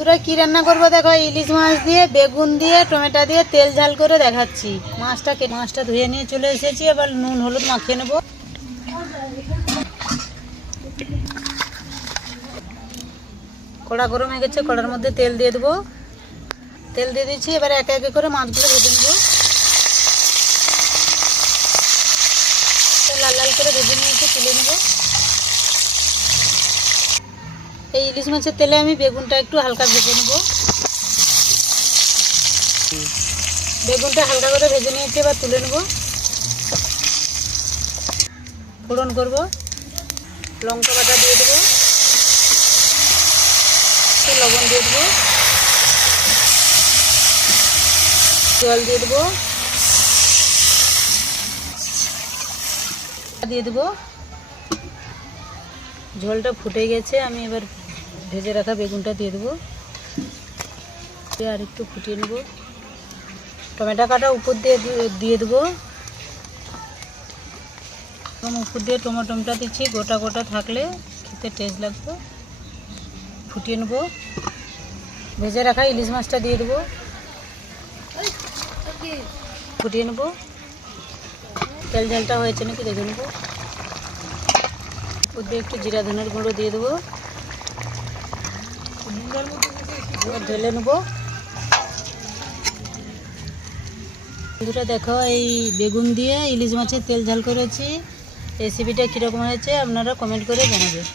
বন্ধুরা কি রান্না করবো দেখো, ইলিশ মাছ দিয়ে বেগুন দিয়ে টমেটো দিয়ে তেল ঝাল করে দেখাচ্ছি। মাছটা ধুয়ে নিয়ে চলে এসেছি, এবার নুন হলুদ মাখিয়ে নেবো। কড়া গরম হয়ে গেছে, কড়ার মধ্যে তেল দিয়ে দেবো। তেল দিয়ে দিচ্ছি, এবার একে একে করে মাছগুলো ভেজে নেবো। লাল লাল করে ভেজে নিয়েছি, তুলে নেবো। এই ইলিশ মাছের তেলে আমি বেগুনটা একটু হালকা ভেজে নেব। বেগুনটা হালকা করে ভেজে নিয়েছি, এবার তুলে নেব। ফোড়ন করব, লঙ্কা বাটা দিয়ে দেবো, লবণ দিয়ে দেবো, জল দিয়ে দেবো, দিয়ে দেবো। ঝোলটা ফুটে গেছে, আমি এবার ভেজে রাখা বেগুনটা দিয়ে দেবো, আর একটু ফুটিয়ে নেব। টমেটো কাটা উপর দিয়ে দেবো, এবং উপর দিয়ে টমেটোটা দিচ্ছি, গোটা গোটা থাকলে খেতে টেস্ট লাগবে। ফুটিয়ে নেব। ভেজে রাখা ইলিশ মাছটা দিয়ে দেবো, ফুটিয়ে নেব। তেল ঝালটা হয়েছে নাকি দেখে নেব। উপর দিয়ে একটু জিরা ধনের গুঁড়ো দিয়ে দেবো, ঢেলে নেবো। বন্ধুরা দেখো, এই বেগুন দিয়ে ইলিশ মাছের তেল ঝাল করেছি। রেসিপিটা কীরকম হয়েছে আপনারা কমেন্ট করে জানাবেন।